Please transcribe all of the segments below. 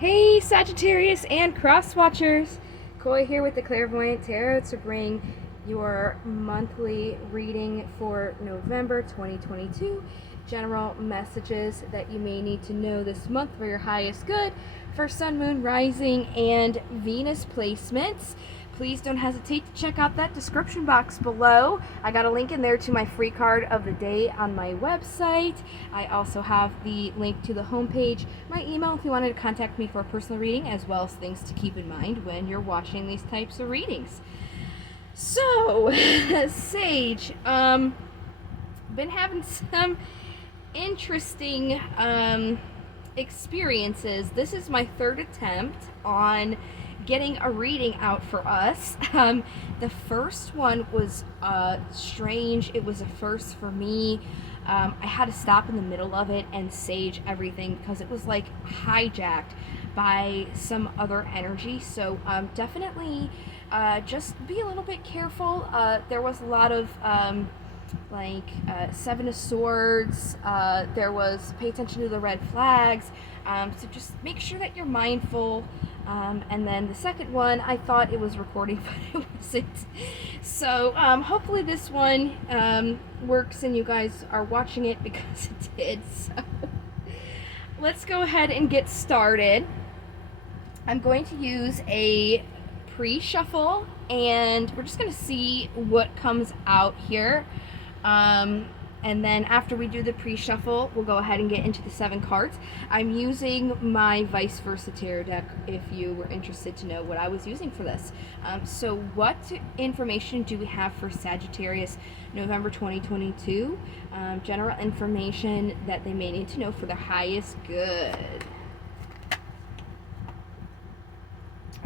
Hey Sagittarius and cross watchers, Koi here with the Clairvoyant Tarot to bring your monthly reading for November 2022. General messages that you may need to know this month for your highest good for Sun, Moon, Rising, and Venus placements. Please don't hesitate to check out that description box below. I got a link in there to my free card of the day on my website. I also have the link to the homepage, my email if you wanted to contact me for a personal reading, as well as things to keep in mind when you're watching these types of readings. So, Sage, been having some interesting experiences. This is my third attempt on getting a reading out for us. The first one was strange. It was a first for me. I had to stop in the middle of it and sage everything because it was like hijacked by some other energy. So definitely just be a little bit careful. There was a lot of Seven of Swords. There was pay attention to the red flags. So just make sure that you're mindful. And then the second one, I thought it was recording, but it wasn't. So hopefully this one works and you guys are watching it because it did. So let's go ahead and get started. I'm going to use a pre-shuffle and we're just going to see what comes out here. And then after we do the pre-shuffle, we'll go ahead and get into the 7 cards. I'm using my vice versa tarot deck if you were interested to know what I was using for this. So what information do we have for Sagittarius November 2022? General information that they may need to know for their highest good.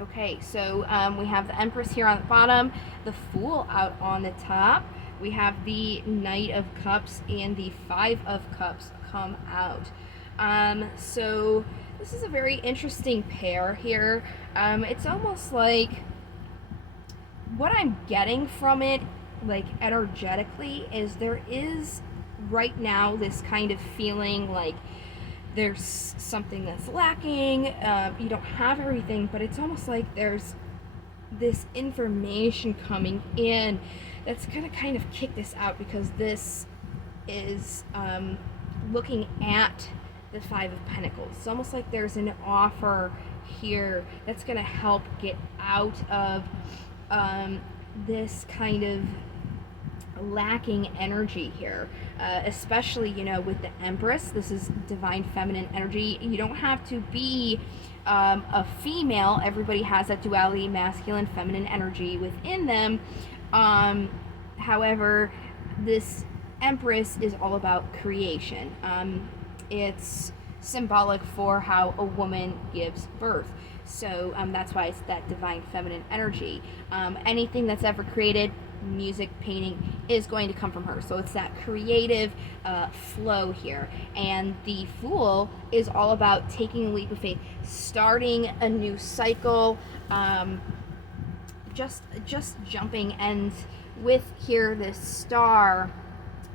Okay, so we have the Empress here on the bottom, the Fool out on the top. We have the Knight of Cups and the Five of Cups come out. So this is a very interesting pair here. It's almost like what I'm getting from it, like energetically, is there is right now this kind of feeling like there's something that's lacking. You don't have everything, but it's almost like there's this information coming in that's going to kind of kick this out, because this is looking at the Five of Pentacles. It's almost like there's an offer here that's going to help get out of this kind of lacking energy here, especially, you know, with the Empress. This is divine feminine energy. You don't have to be a female. Everybody has that duality, masculine, feminine energy within them. However, this Empress is all about creation. It's symbolic for how a woman gives birth. So that's why it's that divine feminine energy. Anything that's ever created, music, painting, is going to come from her. So it's that creative flow here. And the Fool is all about taking a leap of faith, starting a new cycle, just jumping. And with here this star,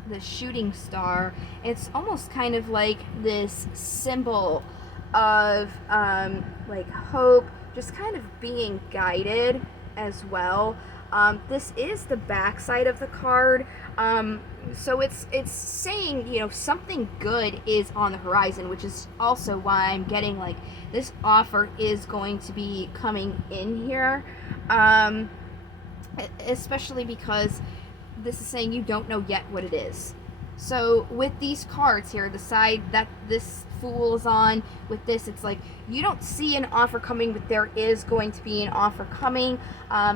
the shooting star, it's almost kind of like this symbol of like hope, just kind of being guided as well. This is the back side of the card, so it's saying, you know, something good is on the horizon, which is also why I'm getting like this offer is going to be coming in here, especially because this is saying you don't know yet what it is. So with these cards here, the side that this Fool is on, with this, it's like you don't see an offer coming, but there is going to be an offer coming.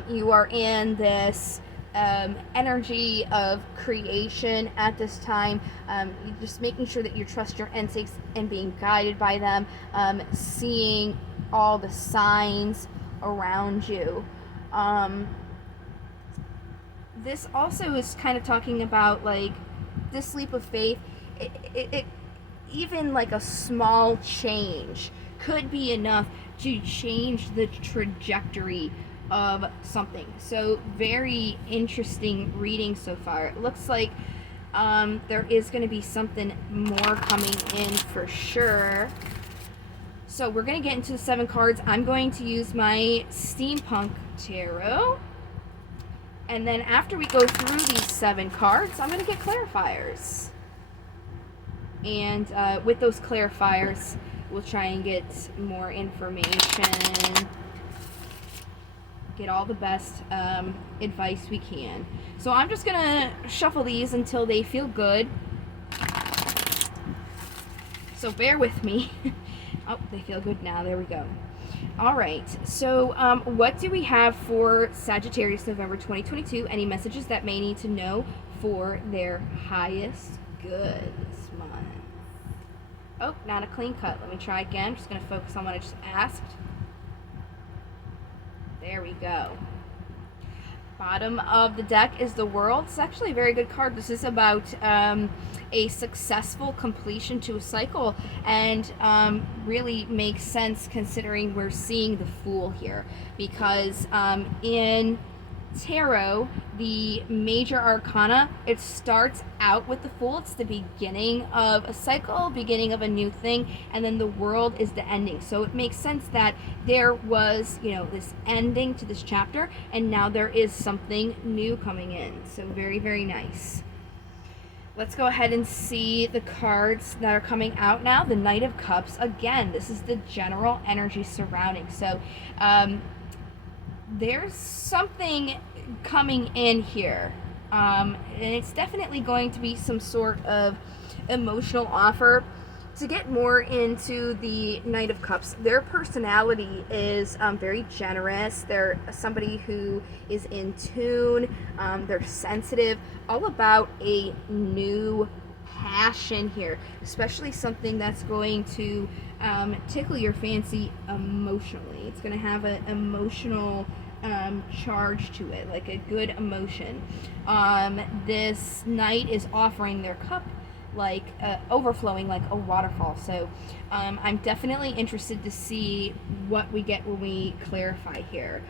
You are in this energy of creation at this time, just making sure that you trust your instincts and being guided by them, seeing all the signs around you. This also is kind of talking about like this leap of faith. It even like a small change could be enough to change the trajectory of something. So very interesting reading so far. It looks like there is going to be something more coming in for sure. So we're going to get into the 7 cards. I'm going to use my Steampunk Tarot. And then after we go through these 7 cards, I'm going to get clarifiers. And with those clarifiers, we'll try and get more information, get all the best advice we can. So I'm just going to shuffle these until they feel good. So bear with me. Oh, they feel good now. There we go. All right. So what do we have for Sagittarius November 2022? Any messages that may need to know for their highest good this month? Oh, not a clean cut. Let me try again. I'm just going to focus on what I just asked. There we go. Bottom of the deck is the World. It's actually a very good card. This is about a successful completion to a cycle, and really makes sense considering we're seeing the Fool here, because in tarot, the major arcana, it starts out with the Fool. It's the beginning of a cycle, beginning of a new thing, and then the World is the ending. So it makes sense that there was, this ending to this chapter, and now there is something new coming in. So very, very nice. Let's go ahead and see the cards that are coming out now. The Knight of Cups. Again, this is the general energy surrounding. So there's something coming in here. And it's definitely going to be some sort of emotional offer. To get more into the Knight of Cups, their personality is very generous. They're somebody who is in tune. They're sensitive. All about a new passion here, especially something that's going to tickle your fancy emotionally. It's going to have an emotional charge to it, like a good emotion. This knight is offering their cup like overflowing like a waterfall. So I'm definitely interested to see what we get when we clarify here.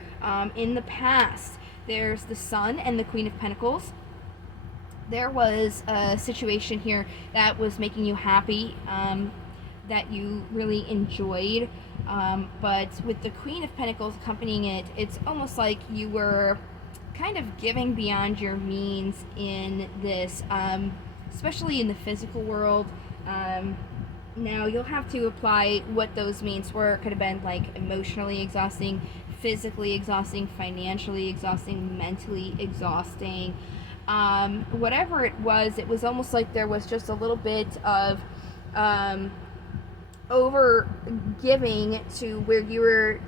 In the past, there's the Sun and the Queen of Pentacles. There was a situation here that was making you happy, that you really enjoyed, but with the Queen of Pentacles accompanying it, it's almost like you were kind of giving beyond your means in this, especially in the physical world. Now you'll have to apply what those means were. It could have been like emotionally exhausting, physically exhausting, financially exhausting, mentally exhausting. Whatever it was almost like there was just a little bit of over giving to where you were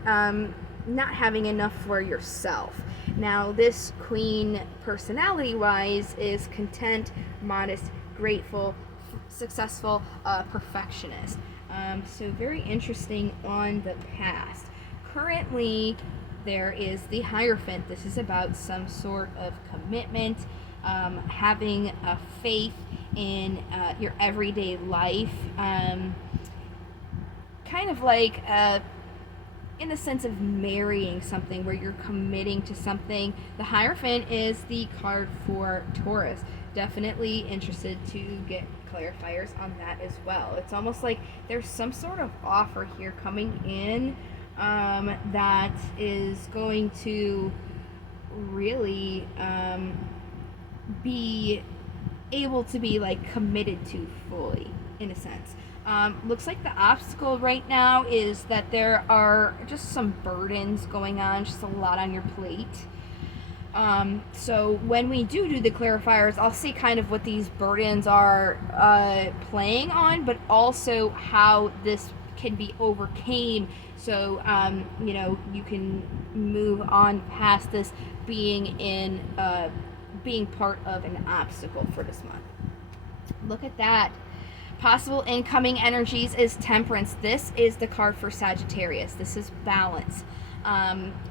not having enough for yourself. Now this queen, personality wise, is content, modest, grateful, successful, perfectionist. So very interesting on the past. Currently there is the Hierophant. This is about some sort of commitment, having a faith in your everyday life, kind of like in the sense of marrying something, where you're committing to something. The Hierophant is the card for Taurus. Definitely interested to get clarifiers on that as well. It's almost like there's some sort of offer here coming in that is going to really be able to be like committed to fully, in a sense. Looks like the obstacle right now is that there are just some burdens going on, just a lot on your plate. So when we do the clarifiers, I'll see kind of what these burdens are playing on, but also how this can be overcame. So, you can move on past this being being part of an obstacle for this month. Look at that. Possible incoming energies is Temperance. This is the card for Sagittarius. This is balance.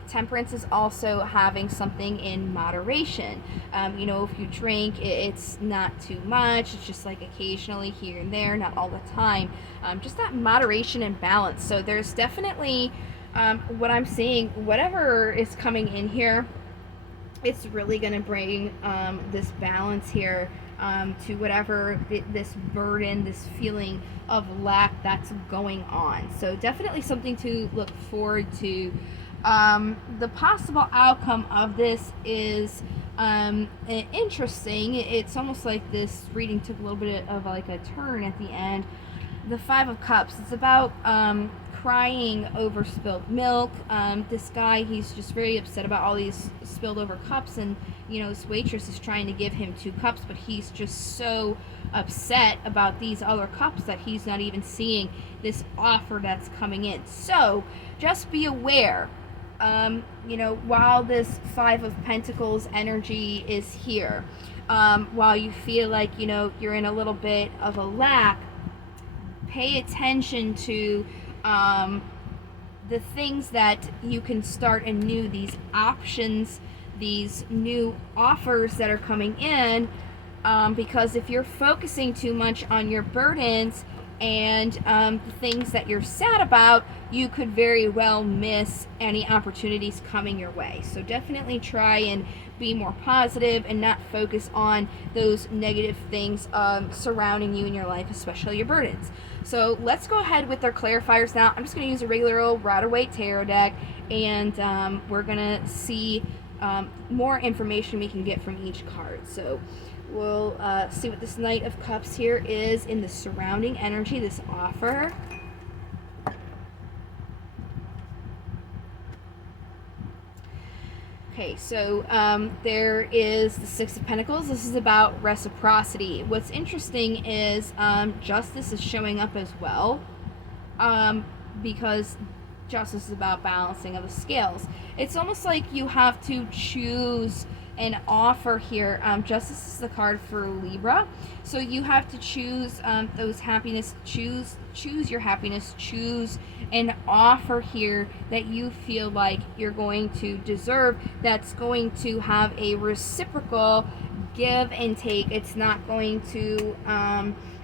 Temperance is also having something in moderation. If you drink, it's not too much. It's just like occasionally here and there, not all the time. Just that moderation and balance. So there's definitely what I'm seeing, whatever is coming in here, it's really going to bring this balance here. to whatever this burden, this feeling of lack that's going on. So definitely something to look forward to. The possible outcome of this is interesting. It's almost like this reading took a little bit of like a turn at the end. The Five of Cups. It's about crying over spilled milk. This guy, he's just very upset about all these spilled over cups, and this waitress is trying to give him 2 cups, but he's just so upset about these other cups that he's not even seeing this offer that's coming in. So just be aware. While this Five of Pentacles energy is here, while you feel like you're in a little bit of a lack, pay attention to the things that you can start anew, these options, these new offers that are coming in, because if you're focusing too much on your burdens and the things that you're sad about, you could very well miss any opportunities coming your way. So definitely try and be more positive and not focus on those negative things surrounding you in your life, especially your burdens. So let's go ahead with our clarifiers now. I'm just going to use a regular old Rider-Waite tarot deck, and we're going to see more information we can get from each card. So we'll see what this Knight of Cups here is in the surrounding energy, this offer. Okay, so there is the Six of Pentacles. This is about reciprocity. What's interesting is justice is showing up as well, because justice is about balancing of the scales. It's almost like you have to choose an offer here. Justice is the card for Libra, so you have to choose those happiness. Choose your happiness. Choose an offer here that you feel like you're going to deserve, that's going to have a reciprocal give and take. It's not going to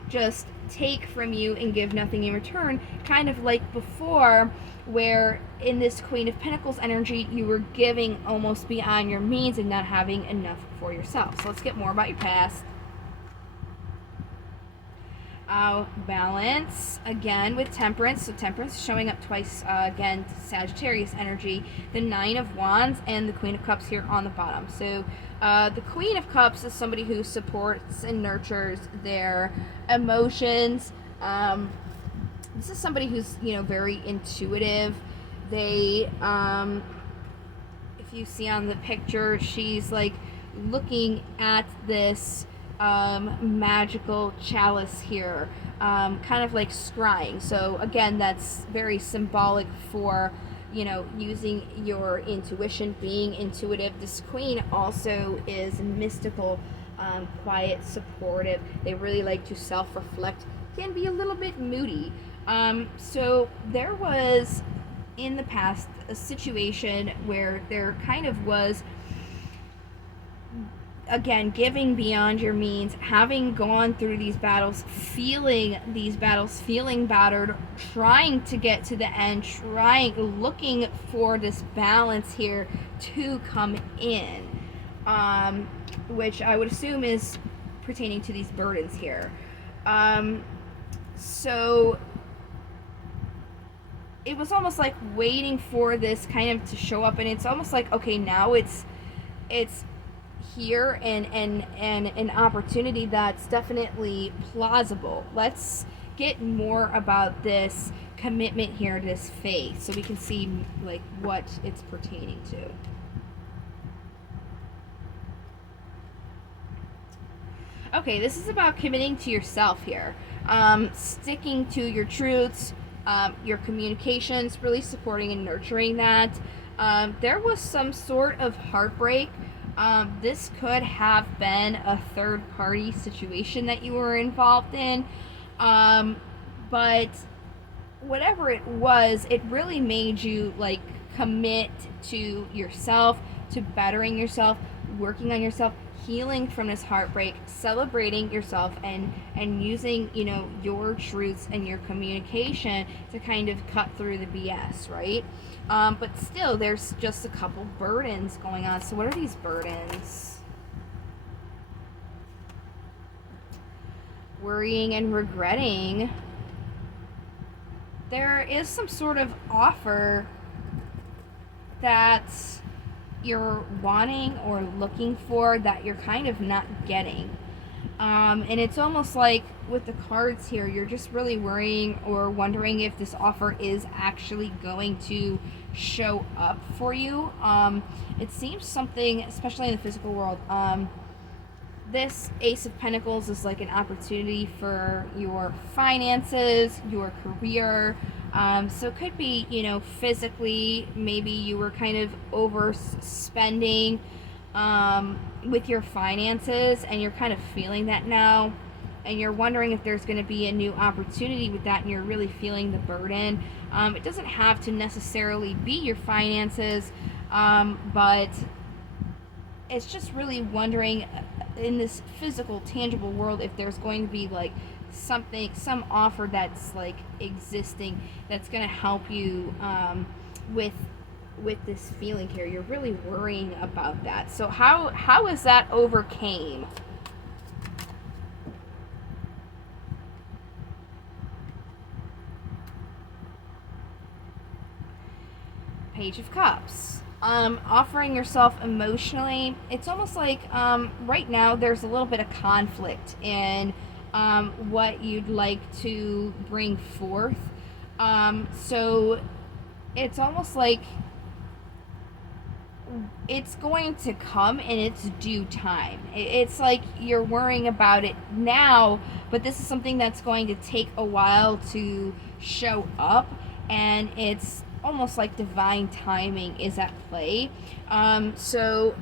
just take from you and give nothing in return, kind of like before, where in this Queen of Pentacles energy you were giving almost beyond your means and not having enough for yourself. So let's get more about your past. Balance again with Temperance. So Temperance is showing up twice again, Sagittarius energy, the Nine of Wands and the Queen of Cups here on the bottom. So the Queen of Cups is somebody who supports and nurtures their emotions. This is somebody who's very intuitive. They if you see on the picture, she's like looking at this magical chalice here, kind of like scrying. So again, that's very symbolic for using your intuition, being intuitive. This queen also is mystical, quiet, supportive. They really like to self-reflect, can be a little bit moody. So there was in the past a situation where there kind of was, again, giving beyond your means, having gone through these battles, feeling battered, trying to get to the end, looking for this balance here to come in, which I would assume is pertaining to these burdens here. So it was almost like waiting for this kind of to show up, and it's almost like, okay, now it's here, and an opportunity that's definitely plausible. Let's get more about this commitment here, this faith, so we can see like what it's pertaining to. Okay, this is about committing to yourself here, sticking to your truths, your communications, really supporting and nurturing that. There was some sort of heartbreak. This could have been a third-party situation that you were involved in, but whatever it was, it really made you like commit to yourself, to bettering yourself, working on yourself, healing from this heartbreak, celebrating yourself, and using your truths and your communication to kind of cut through the BS, right? But still, there's just a couple burdens going on. So what are these burdens? worrying and regretting, there is some sort of offer that you're wanting or looking for that you're kind of not getting. And it's almost like with the cards here, you're just really worrying or wondering if this offer is actually going to show up for you. It seems something, especially in the physical world, this Ace of Pentacles is like an opportunity for your finances, your career. So it could be, physically, maybe you were kind of overspending with your finances and you're kind of feeling that now. And you're wondering if there's going to be a new opportunity with that and you're really feeling the burden. It doesn't have to necessarily be your finances, but it's just really wondering in this physical, tangible world if there's going to be like some offer that's like existing that's going to help you with this feeling here. You're really worrying about that. So how is that overcame? Page of Cups. Offering yourself emotionally, it's almost like right now there's a little bit of conflict in what you'd like to bring forth. So it's almost like it's going to come in its due time. It's like you're worrying about it now, but this is something that's going to take a while to show up, and it's almost like divine timing is at play. So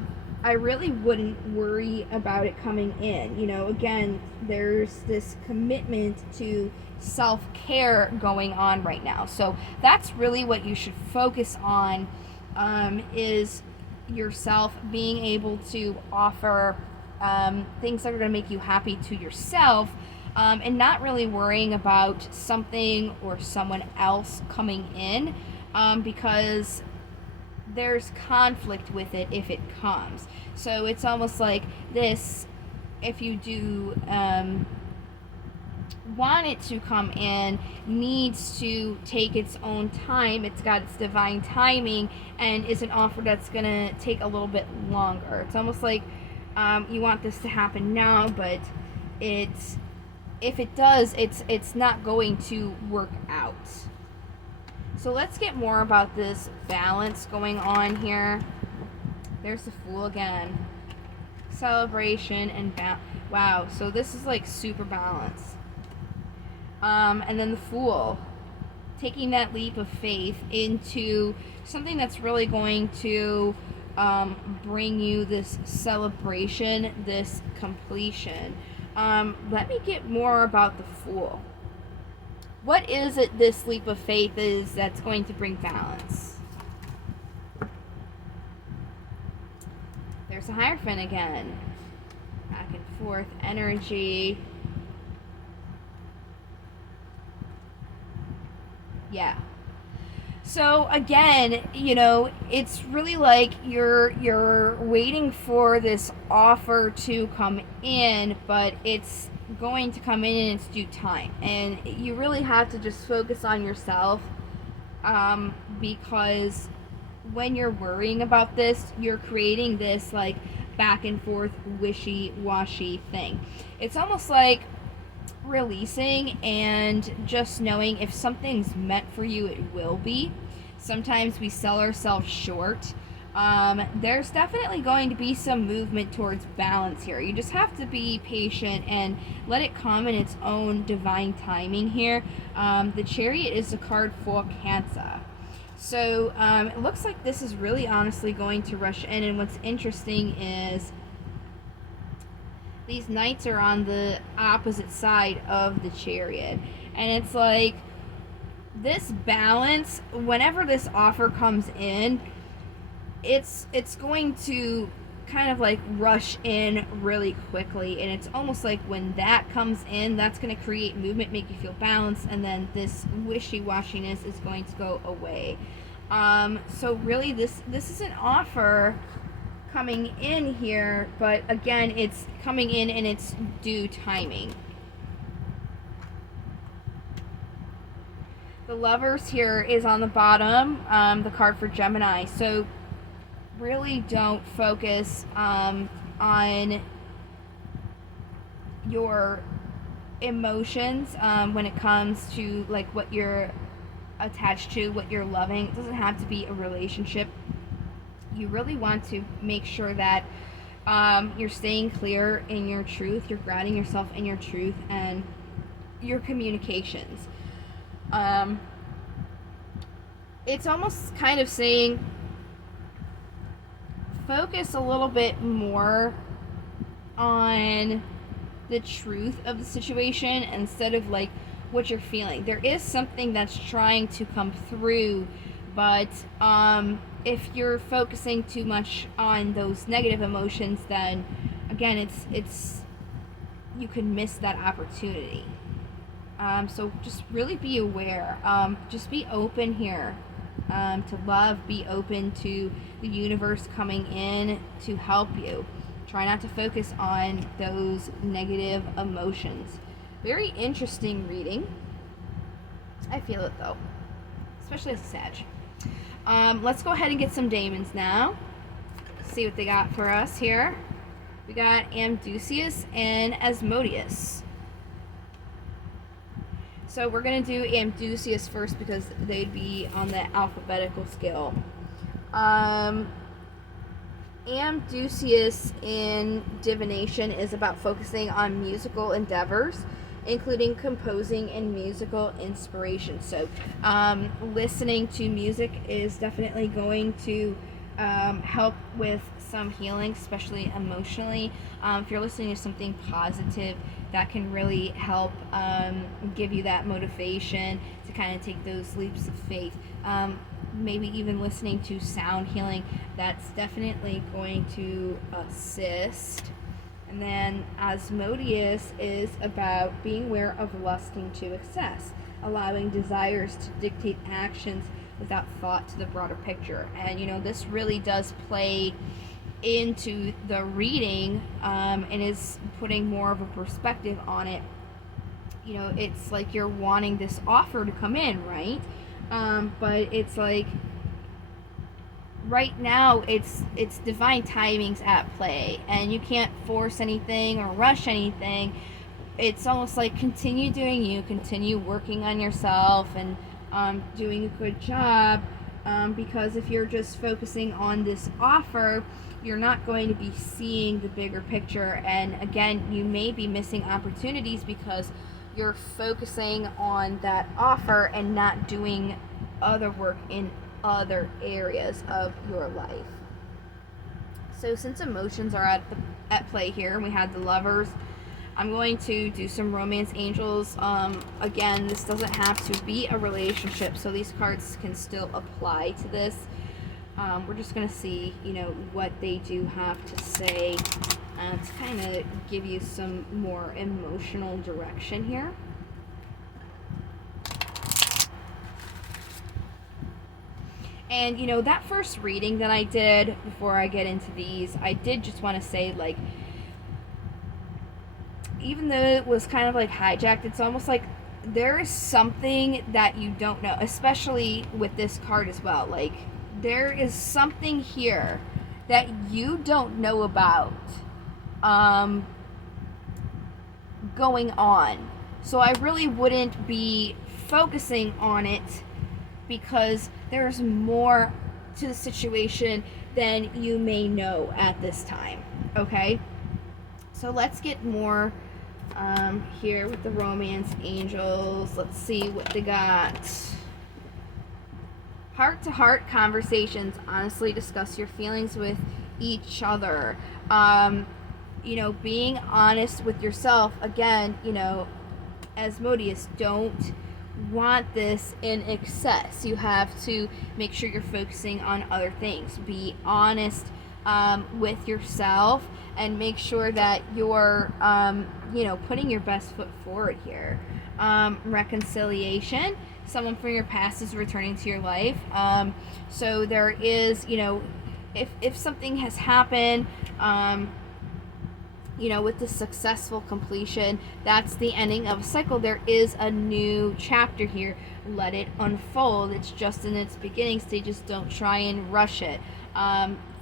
I really wouldn't worry about it coming in. Again, there's this commitment to self-care going on right now. So that's really what you should focus on, is yourself being able to offer things that are going to make you happy to yourself, and not really worrying about something or someone else coming in, because there's conflict with it if it comes. So it's almost like this, if you do want it to come in, needs to take its own time. It's got its divine timing and is an offer that's going to take a little bit longer. It's almost like you want this to happen now, but if it does, it's not going to work out. So let's get more about this balance going on here. There's the Fool again. Celebration and wow, so this is like super balanced. And then the Fool, taking that leap of faith into something that's really going to bring you this celebration, this completion. Let me get more about the Fool. What is it this leap of faith is that's going to bring balance? There's a Hierophant again. Back and forth energy. Yeah. So again, it's really like you're waiting for this offer to come in, but it's going to come in its due time, and you really have to just focus on yourself, because when you're worrying about this, you're creating this like back and forth wishy-washy thing. It's almost like releasing and just knowing if something's meant for you, it will be. Sometimes we sell ourselves short. There's definitely going to be some movement towards balance here. You just have to be patient and let it come in its own divine timing here. The Chariot is a card for Cancer. So it looks like this is really honestly going to rush in, and what's interesting is these Knights are on the opposite side of the Chariot, and it's like this balance, whenever this offer comes in, it's going to kind of like rush in really quickly, and it's almost like when that comes in, that's going to create movement, make you feel balanced, and then this wishy-washiness is going to go away. So really this is an offer coming in here, but again, it's coming in its due timing. The Lovers here is on the bottom, the card for Gemini. So really don't focus on your emotions when it comes to like what you're attached to, what you're loving. It doesn't have to be a relationship. You really want to make sure that you're staying clear in your truth, you're grounding yourself in your truth and your communications. It's almost kind of saying focus a little bit more on the truth of the situation instead of like what you're feeling. There is something that's trying to come through, but if you're focusing too much on those negative emotions, then again it's you can miss that opportunity. So just really be aware. Just be open here to love. Be open to the universe coming in to help you. Try not to focus on those negative emotions. Very interesting reading. I feel it though, especially as a Sag. Let's go ahead and get some daemons now. See what they got for us here. We got Amdusius and Asmodeus. So we're going to do Amdusius first because they'd be on the alphabetical scale. Amdusius in divination is about focusing on musical endeavors, including composing and musical inspiration. So listening to music is definitely going to help with some healing, especially emotionally. If you're listening to something positive, that can really help give you that motivation to kind of take those leaps of faith. Maybe even listening to sound healing, that's definitely going to assist. And then Asmodeus is about being aware of lusting to excess, allowing desires to dictate actions without thought to the broader picture. And this really does play into the reading and is putting more of a perspective on it. It's like you're wanting this offer to come in, right? But it's like right now it's divine timings at play, and you can't force anything or rush anything. It's almost like continue doing you, continue working on yourself and doing a good job, because if you're just focusing on this offer, you're not going to be seeing the bigger picture, and again you may be missing opportunities because you're focusing on that offer and not doing other work in other areas of your life. So since emotions are at play here, and we had the Lovers, I'm going to do some romance angels. Again, this doesn't have to be a relationship, so these cards can still apply to this. We're just going to see, what they do have to say to kind of give you some more emotional direction here. And, that first reading that I did, before I get into these, I did just want to say, like, even though it was kind of like hijacked, it's almost like there is something that you don't know, especially with this card as well. Like, there is something here that you don't know about going on. So I really wouldn't be focusing on it, because there's more to the situation than you may know at this time. Okay, so let's get more here with the romance angels. Let's see what they got. Heart-to-heart conversations. Honestly discuss your feelings with each other. Being honest with yourself. Again, Asmodeus, don't want this in excess. You have to make sure you're focusing on other things. Be honest with yourself and make sure that you're putting your best foot forward here. Reconciliation. Someone from your past is returning to your life. So there is, if something has happened, you know, with the successful completion, that's the ending of a cycle. There is a new chapter here. Let it unfold. It's just in its beginning stages. Don't try and rush it.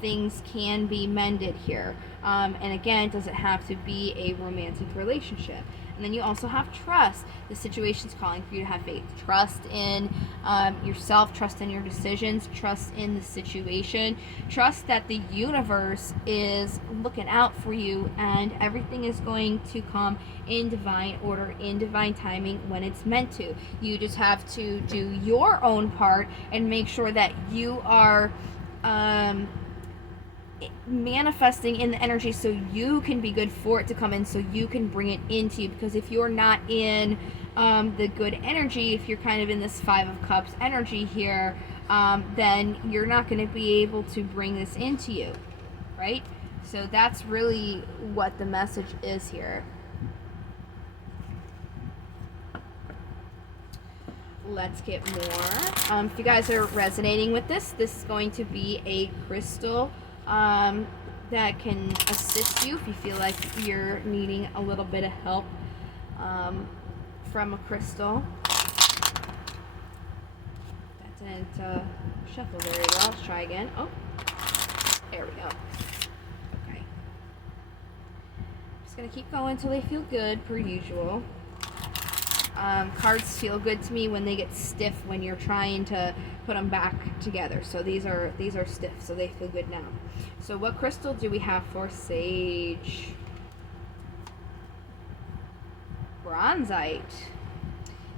Things can be mended here. And again, it doesn't have to be a romantic relationship. And then you also have trust. The situation's calling for you to have faith. Trust in yourself, trust in your decisions, trust in the situation, trust that the universe is looking out for you and everything is going to come in divine order, in divine timing when it's meant to. You just have to do your own part and make sure that you are manifesting in the energy so you can be good for it to come in, so you can bring it into you. Because if you're not in the good energy, if you're kind of in this Five of Cups energy here, then you're not going to be able to bring this into you, right? So that's really what the message is here. Let's get more. If you guys are resonating with this is going to be a crystal that can assist you if you feel like you're needing a little bit of help from a crystal. That didn't shuffle very well. Let's try again. Oh, there we go. Okay. Just gonna keep going until they feel good, per usual. Cards feel good to me when they get stiff when you're trying to put them back together. So these are stiff, so they feel good now. So what crystal do we have for Sage? Bronzite.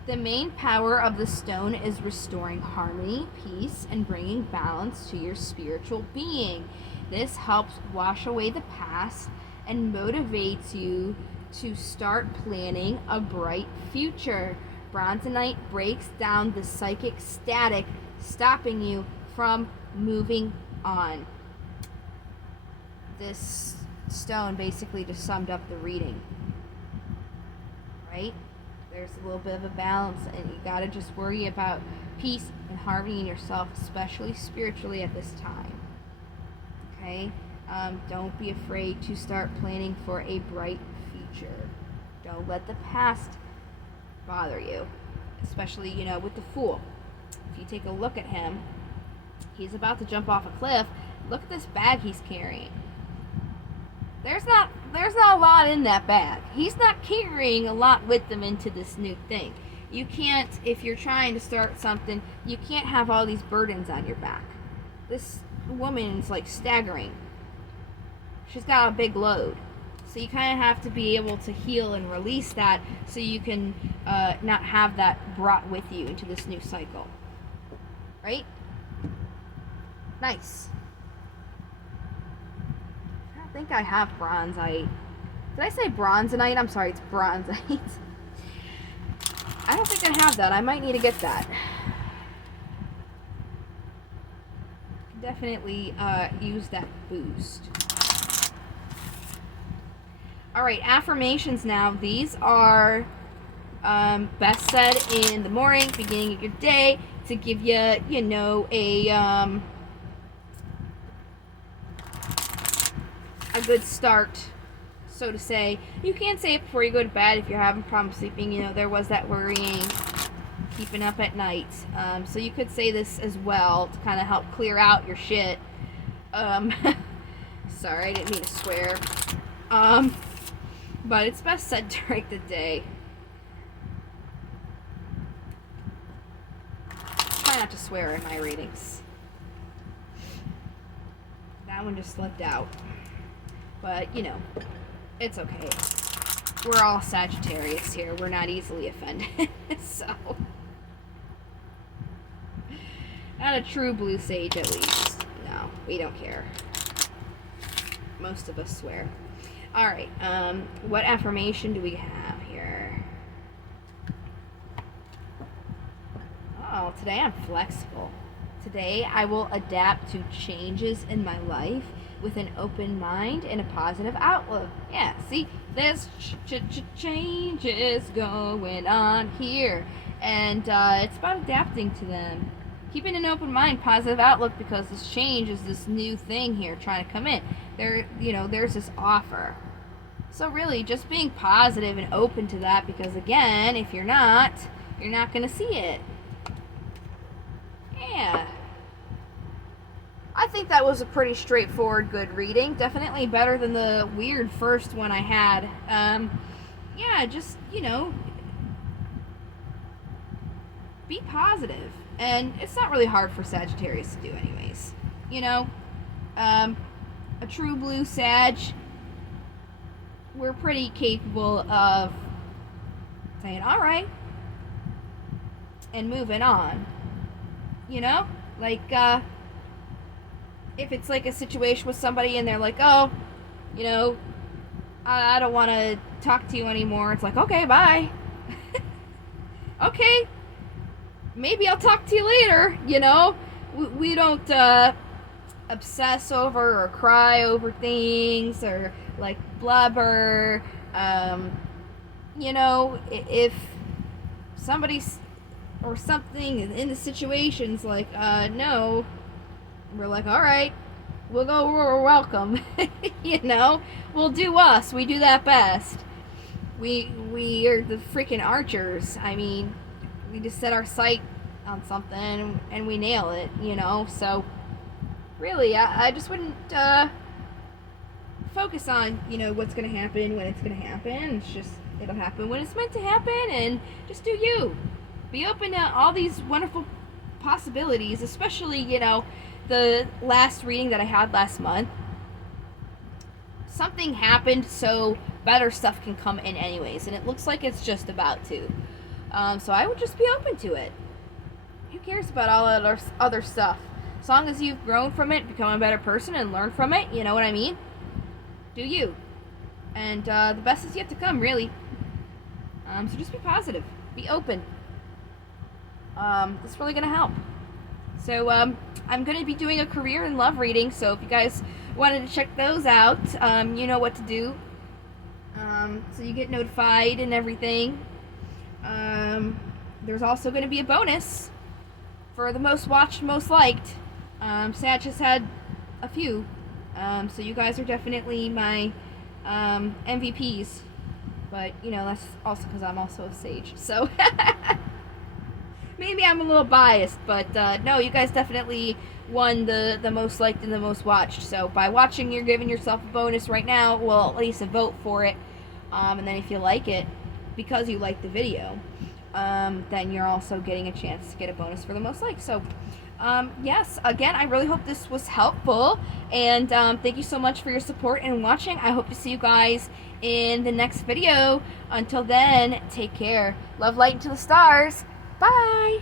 The main power of the stone is restoring harmony, peace, and bringing balance to your spiritual being. This helps wash away the past and motivates you to start planning a bright future. Bronzite breaks down the psychic static, stopping you from moving on. This stone basically just summed up the reading, right? There's a little bit of a balance, and you gotta just worry about peace and harmony in yourself, especially spiritually at this time. Okay? Don't be afraid to start planning for a bright future. Don't let the past bother you, especially, you know, with the Fool. If you take a look at him, he's about to jump off a cliff. Look at this bag he's carrying. There's not a lot in that bag. He's not carrying a lot with him into this new thing. You can't, if you're trying to start something, you can't have all these burdens on your back. This woman's like staggering. She's got a big load. So you kind of have to be able to heal and release that so you can not have that brought with you into this new cycle. Right? Nice. I don't think I have bronzite. Did I say bronzonite? I'm sorry, it's bronzite. I don't think I have that. I might need to get that. Definitely use that boost. Alright, affirmations now. These are best said in the morning, beginning of your day, to give you, you know, a good start, so to say. You can say it before you go to bed if you're having problems sleeping. You know, there was that worrying, keeping up at night. So you could say this as well to kind of help clear out your shit. Sorry, I didn't mean to swear. But it's best said during the day. Try not to swear in my readings. That one just slipped out. But, you know, it's okay. We're all Sagittarius here. We're not easily offended. So, not a true blue sage, at least. No, we don't care. Most of us swear. Alright, what affirmation do we have here? Oh, today I'm flexible. Today I will adapt to changes in my life with an open mind and a positive outlook. Yeah, see, there's changes going on here. And it's about adapting to them. Keeping an open mind, positive outlook, because this change is this new thing here trying to come in. There's this offer. So really, just being positive and open to that, because again, if you're not going to see it. Yeah. I think that was a pretty straightforward, good reading. Definitely better than the weird first one I had. Yeah, just, be positive. And it's not really hard for Sagittarius to do anyways. A true blue Sag, we're pretty capable of saying, all right, and moving on. Like, if it's like a situation with somebody and they're like, oh, I don't want to talk to you anymore. It's like, okay, bye. Okay, maybe I'll talk to you later. We don't obsess over or cry over things or like blubber. If somebody's or something in the situation's like, no, we're like, all right, we'll go, we're welcome. We'll do us. We do that best. We are the freaking archers. I mean, we just set our sight on something and we nail it, so really, I just wouldn't focus on, what's going to happen when it's going to happen. It's just, it'll happen when it's meant to happen, and just do you. Be open to all these wonderful possibilities, especially, the last reading that I had last month. Something happened, so better stuff can come in anyways, and it looks like it's just about to. So I would just be open to it. Who cares about all that other stuff? As long as you've grown from it, become a better person, and learn from it, you know what I mean? Do you. And the best is yet to come, really. So just be positive. Be open. That's really going to help. So I'm going to be doing a career and love reading, so if you guys wanted to check those out, you know what to do. So you get notified and everything. There's also going to be a bonus for the most watched, most liked. Sag has had a few, so you guys are definitely my MVPs. But, that's also because I'm also a Sage, so maybe I'm a little biased, but no, you guys definitely won the most liked and the most watched. So by watching, you're giving yourself a bonus right now. Well, at least a vote for it. And then if you like it, because you like the video, then you're also getting a chance to get a bonus for the most liked. So yes, again, I really hope this was helpful, and thank you so much for your support and watching. I hope to see you guys in the next video. Until then, take care. Love, light, into the stars. Bye.